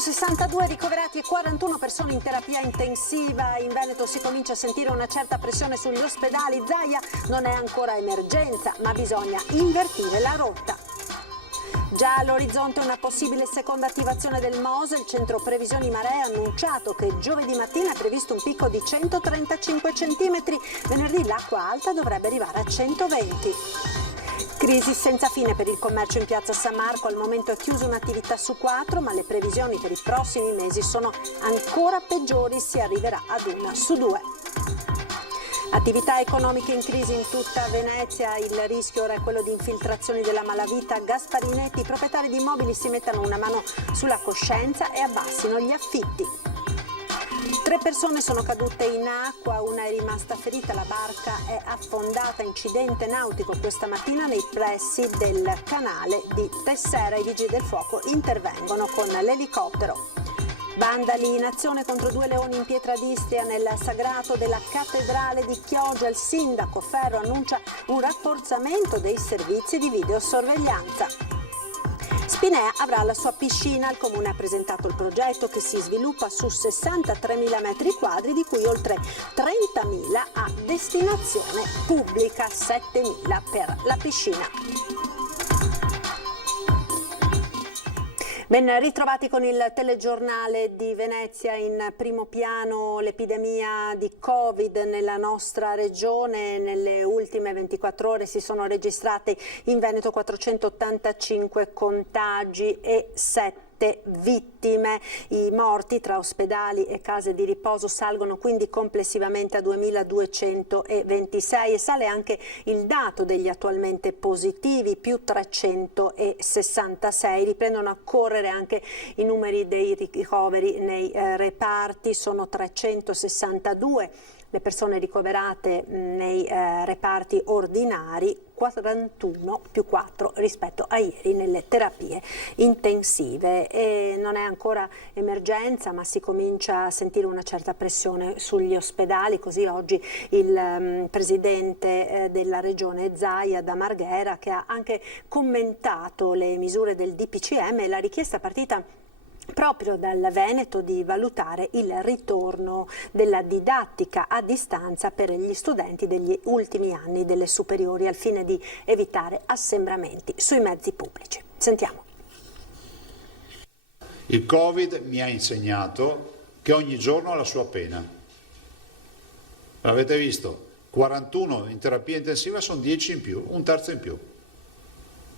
362 ricoverati e 41 persone in terapia intensiva. In Veneto si comincia a sentire una certa pressione sugli ospedali. Zaia non è ancora emergenza, ma bisogna invertire la rotta. Già all'orizzonte una possibile seconda attivazione del MOSE. Il centro previsioni maree ha annunciato che giovedì mattina è previsto un picco di 135 cm. Venerdì l'acqua alta dovrebbe arrivare a 120. Crisi senza fine per il commercio in piazza San Marco. Al momento è chiusa un'attività su 4, ma le previsioni per i prossimi mesi sono ancora peggiori. Si arriverà ad una su 2. Attività economiche in crisi in tutta Venezia, il rischio ora è quello di infiltrazioni della malavita. Gasparinetti, i proprietari di immobili si mettano una mano sulla coscienza e abbassino gli affitti. 3 persone sono cadute in acqua, una è rimasta ferita, la barca è affondata. Incidente nautico questa mattina nei pressi del canale di Tessera. I vigili del fuoco intervengono con l'elicottero. Vandali in azione contro 2 leoni in pietra d'Istria nel sagrato della cattedrale di Chioggia. Il sindaco Ferro annuncia un rafforzamento dei servizi di videosorveglianza. Spinea avrà la sua piscina. Il comune ha presentato il progetto che si sviluppa su 63.000 metri quadri, di cui oltre 30.000 a destinazione pubblica, 7.000 per la piscina. Ben ritrovati con il telegiornale di Venezia. In primo piano l'epidemia di Covid nella nostra regione. Nelle ultime 24 ore si sono registrati in Veneto 485 contagi e 7 vittime. I morti tra ospedali e case di riposo salgono quindi complessivamente a 2.226 e sale anche il dato degli attualmente positivi, più 366. Riprendono a correre anche i numeri dei ricoveri nei reparti, sono 362 le persone ricoverate nei reparti ordinari, 41 più 4 rispetto a ieri nelle terapie intensive. E non è ancora emergenza, ma si comincia a sentire una certa pressione sugli ospedali. Così oggi il presidente della regione Zaia da Marghera, che ha anche commentato le misure del DPCM e la richiesta partita proprio dal Veneto di valutare il ritorno della didattica a distanza per gli studenti degli ultimi anni delle superiori, al fine di evitare assembramenti sui mezzi pubblici. Sentiamo. Il Covid mi ha insegnato che ogni giorno ha la sua pena. L'avete visto? 41 in terapia intensiva sono 10 in più, un terzo in più.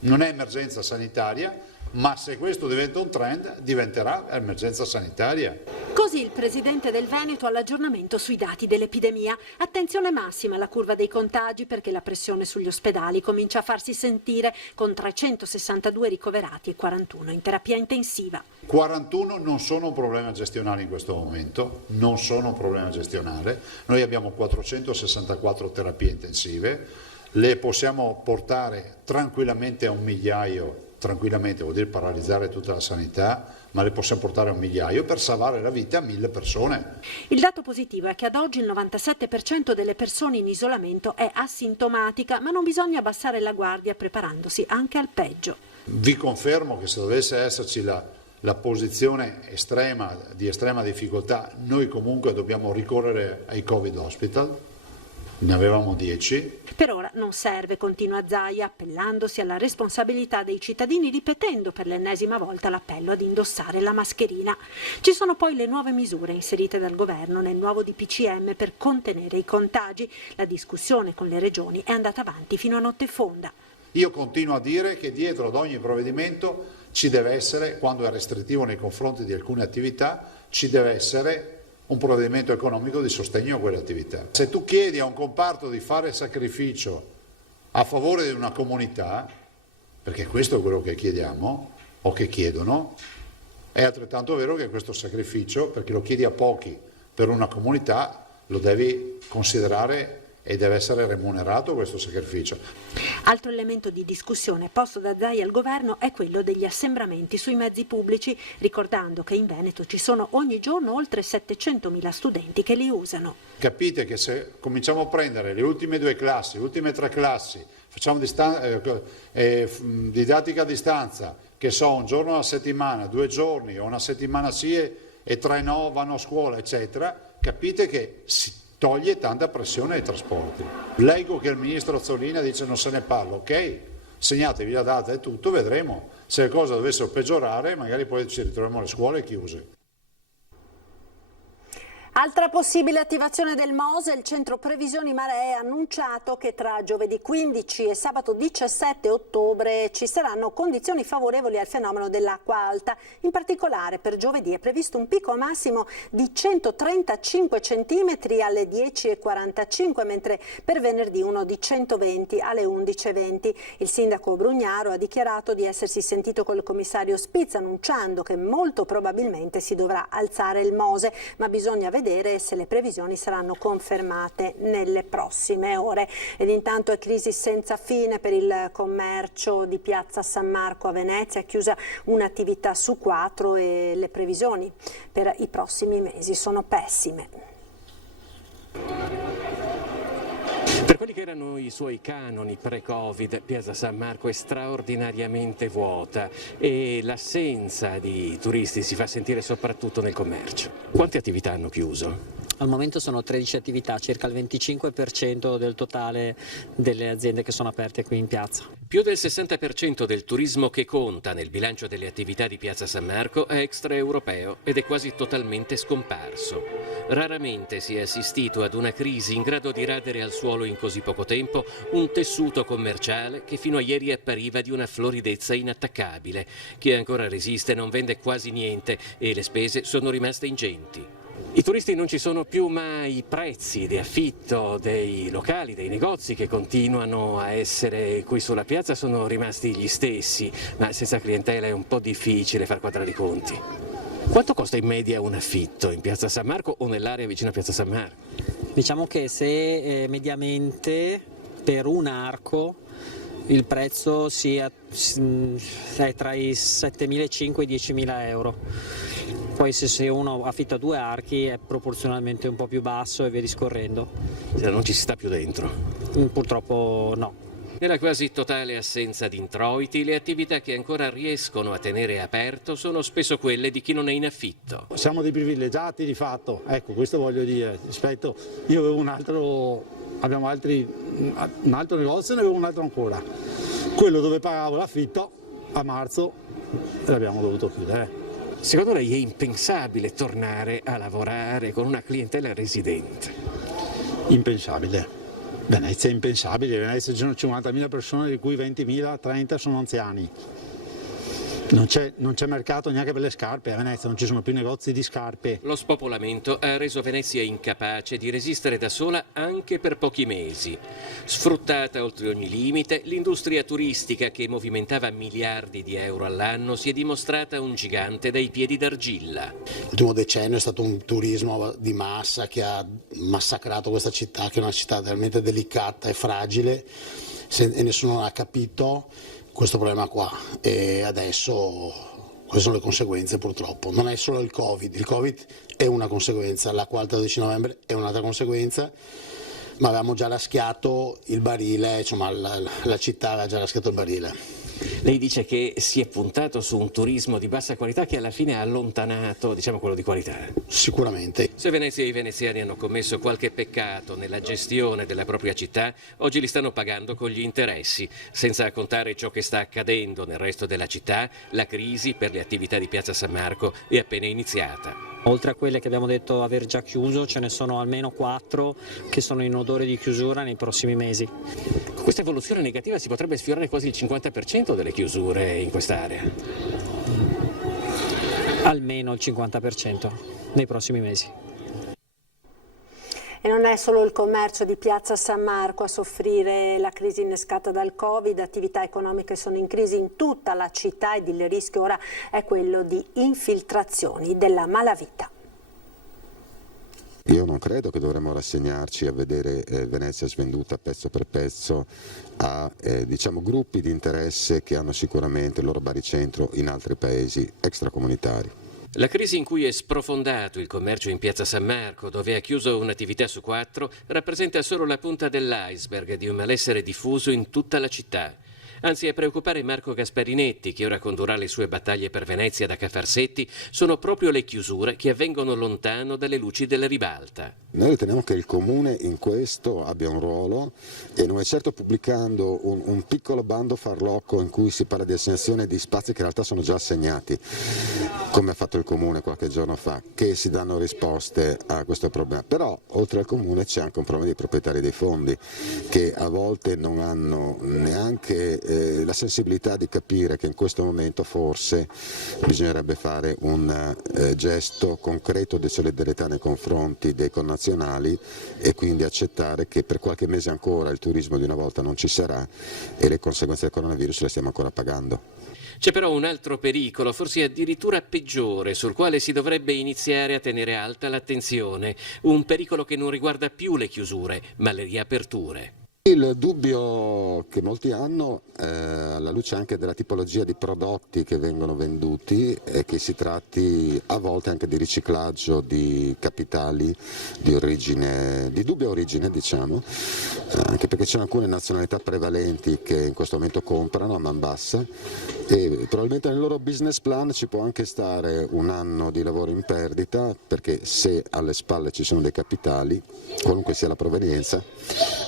Non è emergenza sanitaria, ma se questo diventa un trend diventerà emergenza sanitaria. Così il presidente del Veneto all'aggiornamento sui dati dell'epidemia. Attenzione massima alla curva dei contagi, perché la pressione sugli ospedali comincia a farsi sentire, con 362 ricoverati e 41 in terapia intensiva. 41 non sono un problema gestionale in questo momento, non sono un problema gestionale. Noi abbiamo 464 terapie intensive, le possiamo portare tranquillamente a 1 migliaio. Tranquillamente vuol dire paralizzare tutta la sanità, ma le possiamo portare a 1 migliaio per salvare la vita a 1.000 persone. Il dato positivo è che ad oggi il 97% delle persone in isolamento è asintomatica, ma non bisogna abbassare la guardia preparandosi anche al peggio. Vi confermo che se dovesse esserci la posizione estrema, di estrema difficoltà, noi comunque dobbiamo ricorrere ai Covid Hospital. Ne avevamo 10. Per ora non serve, continua Zaia, appellandosi alla responsabilità dei cittadini, ripetendo per l'ennesima volta l'appello ad indossare la mascherina. Ci sono poi le nuove misure inserite dal governo nel nuovo DPCM per contenere i contagi. La discussione con le regioni è andata avanti fino a notte fonda. Io continuo a dire che dietro ad ogni provvedimento ci deve essere, quando è restrittivo nei confronti di alcune attività, ci deve essere un provvedimento economico di sostegno a quelle attività. Se tu chiedi a un comparto di fare sacrificio a favore di una comunità, perché questo è quello che chiediamo o che chiedono, è altrettanto vero che questo sacrificio, perché lo chiedi a pochi per una comunità, lo devi considerare e deve essere remunerato questo sacrificio. Altro elemento di discussione posto da Zaia al governo è quello degli assembramenti sui mezzi pubblici, ricordando che in Veneto ci sono ogni giorno oltre 700.000 studenti che li usano. Capite che se cominciamo a prendere le ultime 2 classi, le ultime 3 classi, facciamo didattica a distanza, che so, un giorno alla settimana, 2 giorni o una settimana sì e 3 no, vanno a scuola, eccetera, capite che si toglie tanta pressione ai trasporti. Leggo che il ministro Azzolina dice non se ne parla, ok, segnatevi la data e tutto, vedremo. Se le cose dovessero peggiorare, magari poi ci ritroviamo le scuole chiuse. Altra possibile attivazione del MOSE, il centro previsioni maree ha annunciato che tra giovedì 15 e sabato 17 ottobre ci saranno condizioni favorevoli al fenomeno dell'acqua alta. In particolare per giovedì è previsto un picco massimo di 135 cm alle 10:45, mentre per venerdì uno di 120 alle 11:20. Il sindaco Brugnaro ha dichiarato di essersi sentito col commissario Spitz, annunciando che molto probabilmente si dovrà alzare il MOSE, ma bisogna vedere se le previsioni saranno confermate nelle prossime ore. Ed intanto è crisi senza fine per il commercio di Piazza San Marco a Venezia, è chiusa un'attività su 4 e le previsioni per i prossimi mesi sono pessime. Per quelli che erano i suoi canoni pre-Covid, Piazza San Marco è straordinariamente vuota e l'assenza di turisti si fa sentire soprattutto nel commercio. Quante attività hanno chiuso? Al momento sono 13 attività, circa il 25% del totale delle aziende che sono aperte qui in piazza. Più del 60% del turismo che conta nel bilancio delle attività di Piazza San Marco è extraeuropeo ed è quasi totalmente scomparso. Raramente si è assistito ad una crisi in grado di radere al suolo in così poco tempo un tessuto commerciale che fino a ieri appariva di una floridezza inattaccabile. Chi ancora resiste non vende quasi niente e le spese sono rimaste ingenti. I turisti non ci sono più, ma i prezzi di affitto dei locali, dei negozi che continuano a essere qui sulla piazza sono rimasti gli stessi, ma senza clientela è un po' difficile far quadrare i conti. Quanto costa in media un affitto in Piazza San Marco o nell'area vicino a Piazza San Marco? Diciamo che se mediamente per un arco il prezzo è tra i 7.500 e i 10.000 euro. Poi se uno affitta 2 archi è proporzionalmente un po' più basso e via discorrendo. Non ci si sta più dentro? Purtroppo no. Nella quasi totale assenza di introiti, le attività che ancora riescono a tenere aperto sono spesso quelle di chi non è in affitto. Siamo dei privilegiati di fatto, ecco, questo voglio dire. Io avevo un altro negozio e ne avevo un altro ancora. Quello dove pagavo l'affitto a marzo l'abbiamo dovuto chiudere. Secondo lei è impensabile tornare a lavorare con una clientela residente? Impensabile. Venezia è impensabile. In Venezia ci sono 50.000 persone, di cui 20.000, 30 sono anziani. Non c'è mercato neanche per le scarpe, a Venezia non ci sono più negozi di scarpe. Lo spopolamento ha reso Venezia incapace di resistere da sola anche per pochi mesi. Sfruttata oltre ogni limite, l'industria turistica che movimentava miliardi di euro all'anno si è dimostrata un gigante dai piedi d'argilla. L'ultimo decennio è stato un turismo di massa che ha massacrato questa città, che è una città talmente delicata e fragile e nessuno ha capito questo problema qua, e adesso queste sono le conseguenze purtroppo. Non è solo il Covid è una conseguenza, l'acqua alta del 12 novembre è un'altra conseguenza, ma avevamo già raschiato il barile, insomma la città aveva già raschiato il barile. Lei dice che si è puntato su un turismo di bassa qualità che alla fine ha allontanato, diciamo, quello di qualità. Sicuramente. Se Venezia e i veneziani hanno commesso qualche peccato nella gestione della propria città, oggi li stanno pagando con gli interessi. Senza contare ciò che sta accadendo nel resto della città, la crisi per le attività di Piazza San Marco è appena iniziata. Oltre a quelle che abbiamo detto aver già chiuso, ce ne sono almeno 4 che sono in odore di chiusura nei prossimi mesi. Con questa evoluzione negativa si potrebbe sfiorare quasi il 50% delle chiusure in quest'area. Almeno il 50% nei prossimi mesi. E non è solo il commercio di Piazza San Marco a soffrire la crisi innescata dal Covid, attività economiche sono in crisi in tutta la città ed il rischio ora è quello di infiltrazioni della malavita. Io non credo che dovremmo rassegnarci a vedere Venezia svenduta pezzo per pezzo a gruppi di interesse che hanno sicuramente il loro baricentro in altri paesi extracomunitari. La crisi in cui è sprofondato il commercio in Piazza San Marco, dove ha chiuso un'attività su 4, rappresenta solo la punta dell'iceberg di un malessere diffuso in tutta la città. Anzi, a preoccupare Marco Gasparinetti, che ora condurrà le sue battaglie per Venezia da Cafarsetti, sono proprio le chiusure che avvengono lontano dalle luci della ribalta. Noi riteniamo che il Comune in questo abbia un ruolo e non è certo pubblicando un piccolo bando farlocco in cui si parla di assegnazione di spazi che in realtà sono già assegnati, come ha fatto il Comune qualche giorno fa, che si danno risposte a questo problema. Però oltre al Comune c'è anche un problema di proprietari dei fondi che a volte non hanno neanche la sensibilità di capire che in questo momento forse bisognerebbe fare un gesto concreto di solidarietà nei confronti dei connazionali e quindi accettare che per qualche mese ancora il turismo di una volta non ci sarà e le conseguenze del coronavirus le stiamo ancora pagando. C'è però un altro pericolo, forse addirittura peggiore, sul quale si dovrebbe iniziare a tenere alta l'attenzione. Un pericolo che non riguarda più le chiusure, ma le riaperture. Il dubbio che molti hanno, alla luce anche della tipologia di prodotti che vengono venduti, è che si tratti a volte anche di riciclaggio di capitali di dubbia origine, diciamo, anche perché ci sono alcune nazionalità prevalenti che in questo momento comprano a man bassa e probabilmente nel loro business plan ci può anche stare un anno di lavoro in perdita, perché se alle spalle ci sono dei capitali, qualunque sia la provenienza,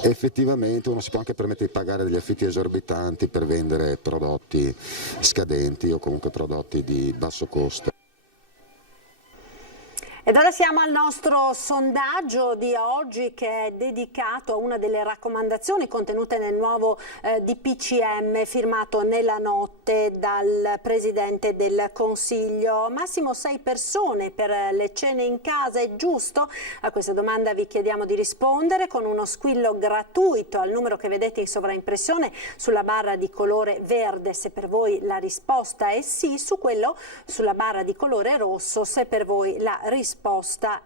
effettivamente uno si può anche permettere di pagare degli affitti esorbitanti per vendere prodotti scadenti o comunque prodotti di basso costo. Ed ora siamo al nostro sondaggio di oggi, che è dedicato a una delle raccomandazioni contenute nel nuovo DPCM firmato nella notte dal Presidente del Consiglio. Massimo 6 persone per le cene in casa, è giusto? A questa domanda vi chiediamo di rispondere con uno squillo gratuito al numero che vedete in sovraimpressione sulla barra di colore verde se per voi la risposta è sì, su quello sulla barra di colore rosso se per voi la risposta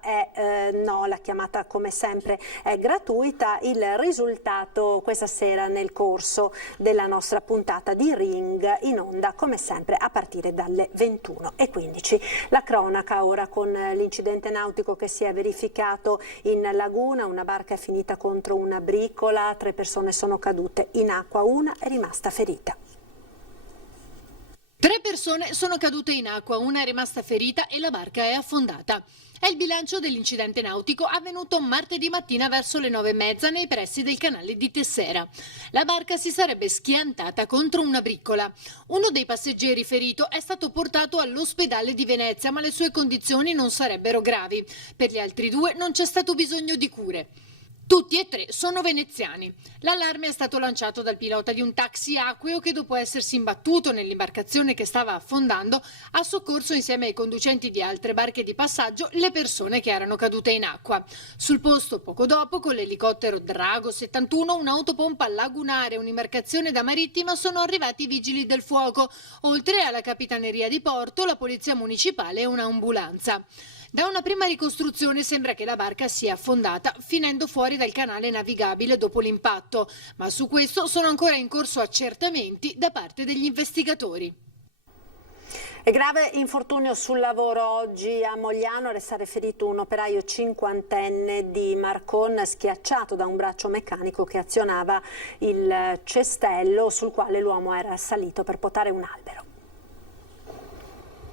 è no. La chiamata come sempre è gratuita. Il risultato questa sera nel corso della nostra puntata di Ring, in onda come sempre a partire dalle 21:15. La cronaca ora con l'incidente nautico che si è verificato in laguna, una barca è finita contro una briccola, 3 persone sono cadute in acqua, una è rimasta ferita. 3 persone sono cadute in acqua, una è rimasta ferita e la barca è affondata. È il bilancio dell'incidente nautico avvenuto martedì mattina verso le 9:30 nei pressi del canale di Tessera. La barca si sarebbe schiantata contro una briccola. Uno dei passeggeri ferito è stato portato all'ospedale di Venezia, ma le sue condizioni non sarebbero gravi. Per gli altri 2 non c'è stato bisogno di cure. Tutti e 3 sono veneziani. L'allarme è stato lanciato dal pilota di un taxi acqueo che, dopo essersi imbattuto nell'imbarcazione che stava affondando, ha soccorso insieme ai conducenti di altre barche di passaggio le persone che erano cadute in acqua. Sul posto, poco dopo, con l'elicottero Drago 71, un'autopompa lagunare e un'imbarcazione da marittima sono arrivati i vigili del fuoco, oltre alla Capitaneria di Porto, la Polizia Municipale e un'ambulanza. Da una prima ricostruzione sembra che la barca sia affondata, finendo fuori dal canale navigabile dopo l'impatto, ma su questo sono ancora in corso accertamenti da parte degli investigatori. E grave infortunio sul lavoro oggi a Mogliano, a restare ferito un operaio 50enne di Marcon schiacciato da un braccio meccanico che azionava il cestello sul quale l'uomo era salito per potare un albero.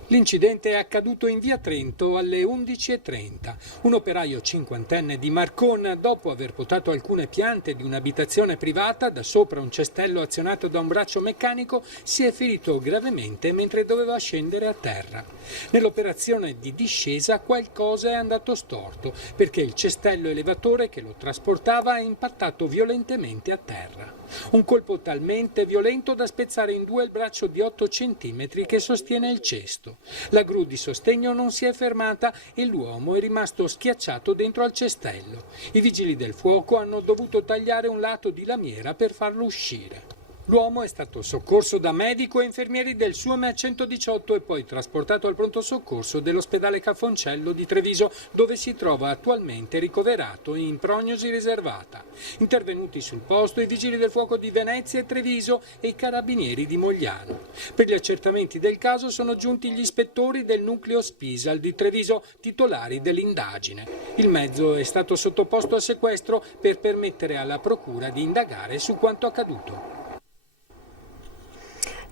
L'incidente è accaduto in via Trento alle 11:30. Un operaio 50enne di Marcon, dopo aver potato alcune piante di un'abitazione privata da sopra un cestello azionato da un braccio meccanico, si è ferito gravemente mentre doveva scendere a terra. Nell'operazione di discesa qualcosa è andato storto, perché il cestello elevatore che lo trasportava è impattato violentemente a terra. Un colpo talmente violento da spezzare in 2 il braccio di 8 centimetri che sostiene il cesto. La gru di sostegno non si è fermata e l'uomo è rimasto schiacciato dentro al cestello. I vigili del fuoco hanno dovuto tagliare un lato di lamiera per farlo uscire. L'uomo è stato soccorso da medico e infermieri del SUAME 118 e poi trasportato al pronto soccorso dell'ospedale Cafoncello di Treviso, dove si trova attualmente ricoverato in prognosi riservata. Intervenuti sul posto i vigili del fuoco di Venezia e Treviso e i carabinieri di Mogliano. Per gli accertamenti del caso sono giunti gli ispettori del nucleo Spisal di Treviso, titolari dell'indagine. Il mezzo è stato sottoposto a sequestro per permettere alla procura di indagare su quanto accaduto.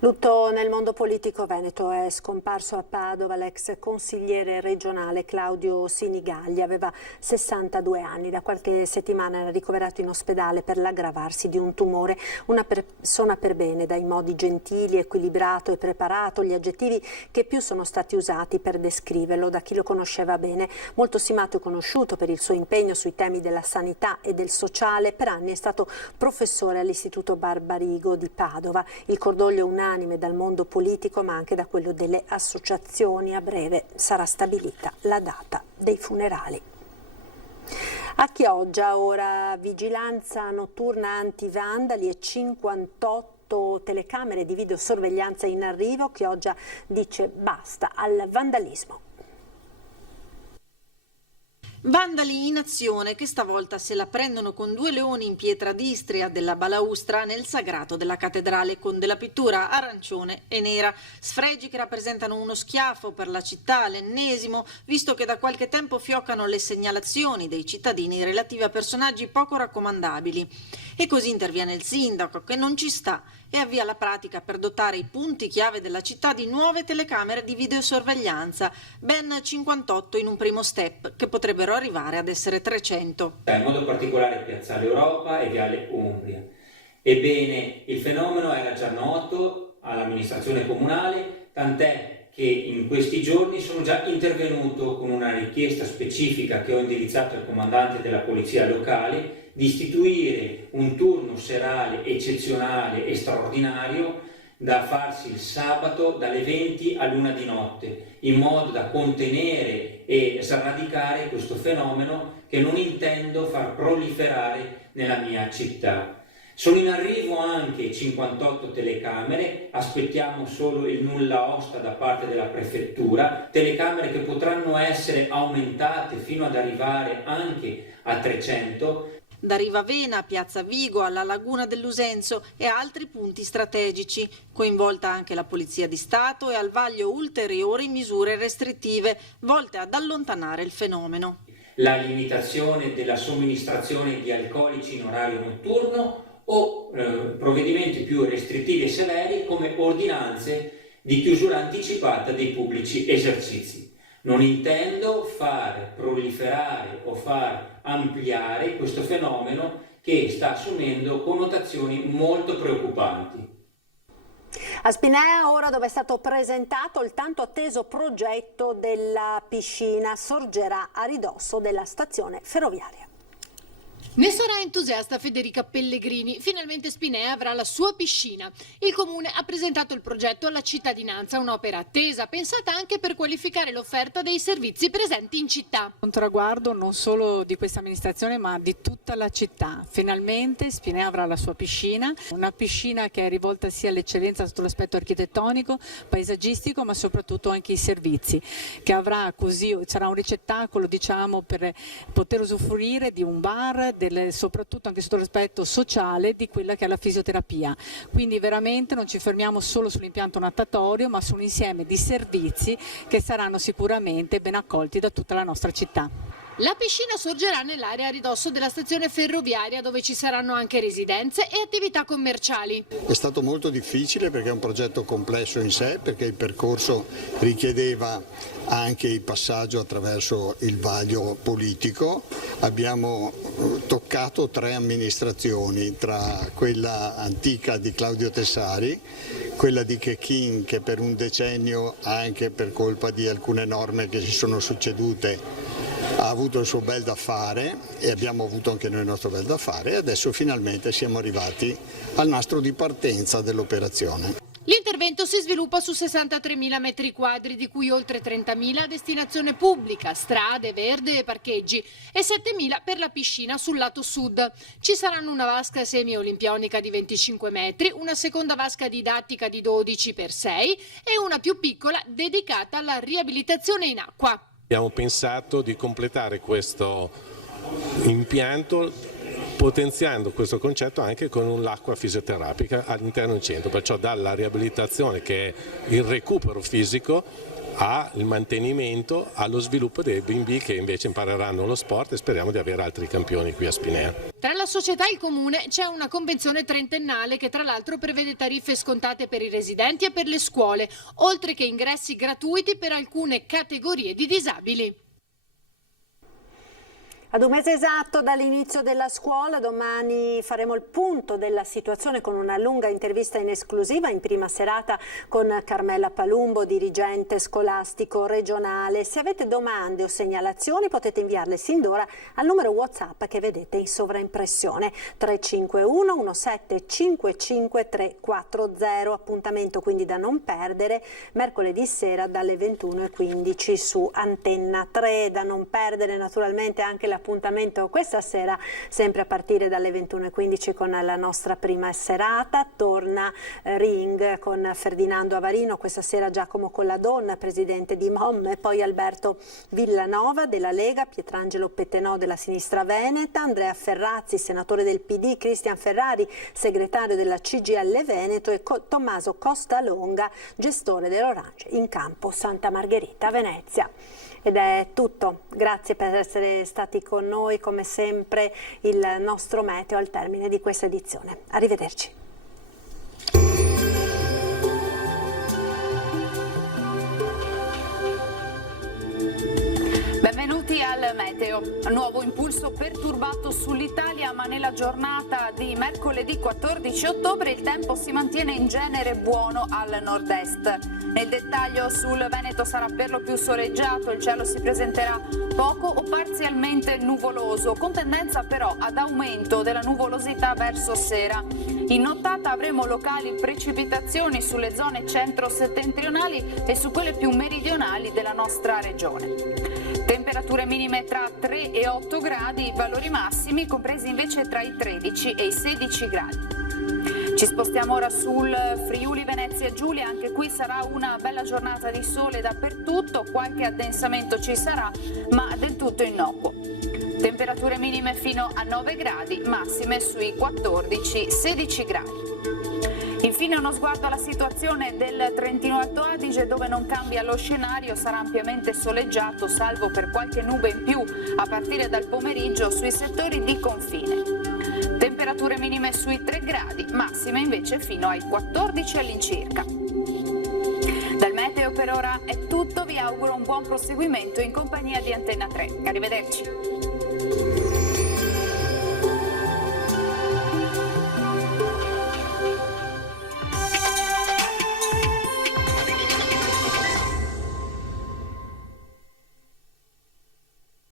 Lutto nel mondo politico veneto. È scomparso a Padova l'ex consigliere regionale Claudio Sinigaglia. Aveva 62 anni. Da qualche settimana era ricoverato in ospedale per l'aggravarsi di un tumore. Una persona per bene, dai modi gentili, equilibrato e preparato, gli aggettivi che più sono stati usati per descriverlo da chi lo conosceva bene. Molto stimato e conosciuto per il suo impegno sui temi della sanità e del sociale, per anni è stato professore all'Istituto Barbarigo di Padova. Il cordoglio unanime dal mondo politico ma anche da quello delle associazioni. A breve sarà stabilita la data dei funerali. A Chioggia ora vigilanza notturna antivandali e 58 telecamere di videosorveglianza in arrivo. Chioggia dice basta al vandalismo. Vandali in azione che stavolta se la prendono con 2 leoni in pietra d'Istria della balaustra nel sagrato della cattedrale con della pittura arancione e nera. Sfregi che rappresentano uno schiaffo per la città, l'ennesimo, visto che da qualche tempo fioccano le segnalazioni dei cittadini relative a personaggi poco raccomandabili. E così interviene il sindaco che non ci sta e avvia la pratica per dotare i punti chiave della città di nuove telecamere di videosorveglianza, ben 58 in un primo step, che potrebbero arrivare ad essere 300. In modo particolare Piazzale Europa e Viale Umbria. Ebbene, il fenomeno era già noto all'amministrazione comunale, tant'è che in questi giorni sono già intervenuto con una richiesta specifica che ho indirizzato al comandante della polizia locale di istituire un turno serale eccezionale e straordinario da farsi il sabato dalle 20 all'1 di notte, in modo da contenere e sradicare questo fenomeno che non intendo far proliferare nella mia città. Sono in arrivo anche 58 telecamere, aspettiamo solo il nulla osta da parte della prefettura, telecamere che potranno essere aumentate fino ad arrivare anche a 300. Da Rivavena a Piazza Vigo alla Laguna dell'Usenzo e a altri punti strategici, coinvolta anche la Polizia di Stato e al vaglio ulteriori misure restrittive volte ad allontanare il fenomeno. La limitazione della somministrazione di alcolici in orario notturno o provvedimenti più restrittivi e severi come ordinanze di chiusura anticipata dei pubblici esercizi. Non intendo far proliferare o far ampliare questo fenomeno che sta assumendo connotazioni molto preoccupanti. A Spinea ora, dove è stato presentato il tanto atteso progetto della piscina, sorgerà a ridosso della stazione ferroviaria. Ne sarà entusiasta Federica Pellegrini. Finalmente Spinea avrà la sua piscina. Il comune ha presentato il progetto alla cittadinanza, un'opera attesa, pensata anche per qualificare l'offerta dei servizi presenti in città. Un traguardo non solo di questa amministrazione ma di tutta la città. Finalmente Spinea avrà la sua piscina, una piscina che è rivolta sia all'eccellenza sotto l'aspetto architettonico, paesaggistico, ma soprattutto anche i servizi, che avrà così, sarà un ricettacolo, diciamo, per poter usufruire di un bar, soprattutto anche sotto l'aspetto sociale di quella che è la fisioterapia. Quindi veramente non ci fermiamo solo sull'impianto natatorio ma su un insieme di servizi che saranno sicuramente ben accolti da tutta la nostra città. La piscina sorgerà nell'area a ridosso della stazione ferroviaria, dove ci saranno anche residenze e attività commerciali. È stato molto difficile perché è un progetto complesso in sé, perché il percorso richiedeva anche il passaggio attraverso il vaglio politico. Abbiamo toccato 3 amministrazioni, tra quella antica di Claudio Tessari, quella di Chechin, che per un decennio, anche per colpa di alcune norme che si sono succedute, ha avuto il suo bel da fare, e abbiamo avuto anche noi il nostro bel da fare, e adesso finalmente siamo arrivati al nastro di partenza dell'operazione. L'intervento si sviluppa su 63.000 metri quadri, di cui oltre 30.000 a destinazione pubblica, strade, verde e parcheggi, e 7.000 per la piscina sul lato sud. Ci saranno una vasca semi-olimpionica di 25 metri, una seconda vasca didattica di 12x6 e una più piccola dedicata alla riabilitazione in acqua. Abbiamo pensato di completare questo impianto potenziando questo concetto anche con l'acqua fisioterapica all'interno del centro, perciò dalla riabilitazione, che è il recupero fisico, al mantenimento, allo sviluppo dei bimbi che invece impareranno lo sport, e speriamo di avere altri campioni qui a Spinea. Tra la società e il comune c'è una convenzione trentennale che tra l'altro prevede tariffe scontate per i residenti e per le scuole, oltre che ingressi gratuiti per alcune categorie di disabili. Ad un mese esatto dall'inizio della scuola, domani faremo il punto della situazione con una lunga intervista in esclusiva in prima serata con Carmela Palumbo, dirigente scolastico regionale. Se avete domande o segnalazioni potete inviarle sin d'ora al numero WhatsApp che vedete in sovraimpressione 351 1755 340. Appuntamento quindi da non perdere mercoledì sera dalle 21:15 su Antenna 3. Da non perdere naturalmente anche la appuntamento questa sera sempre a partire dalle 21:15 con la nostra prima serata. Torna Ring con Ferdinando Avarino, questa sera Giacomo Colladonna, presidente di MOM, e poi Alberto Villanova della Lega, Pietrangelo Pettenò della Sinistra Veneta, Andrea Ferrazzi, senatore del PD, Cristian Ferrari, segretario della CGIL Veneto, e Tommaso Costalonga, gestore dell'Orange in campo Santa Margherita, Venezia. Ed è tutto, grazie per essere stati con noi, come sempre il nostro meteo al termine di questa edizione. Arrivederci. Benvenuti al meteo. Nuovo impulso perturbato sull'Italia, ma nella giornata di mercoledì 14 ottobre il tempo si mantiene in genere buono al nord-est. Nel dettaglio sul Veneto sarà per lo più soleggiato, il cielo si presenterà poco o parzialmente nuvoloso, con tendenza però ad aumento della nuvolosità verso sera. In nottata avremo locali precipitazioni sulle zone centro-settentrionali e su quelle più meridionali della nostra regione. Temperature minime tra 3 e 8 gradi, valori massimi compresi invece tra i 13 e i 16 gradi. Ci spostiamo ora sul Friuli Venezia Giulia, anche qui sarà una bella giornata di sole dappertutto, qualche addensamento ci sarà, ma del tutto innocuo. Temperature minime fino a 9 gradi, massime sui 14-16 gradi. Infine uno sguardo alla situazione del Trentino Alto Adige, dove non cambia lo scenario, sarà ampiamente soleggiato salvo per qualche nube in più a partire dal pomeriggio sui settori di confine. Temperature minime sui 3 gradi, massime invece fino ai 14 all'incirca. Dal meteo per ora è tutto, vi auguro un buon proseguimento in compagnia di Antenna 3. Arrivederci.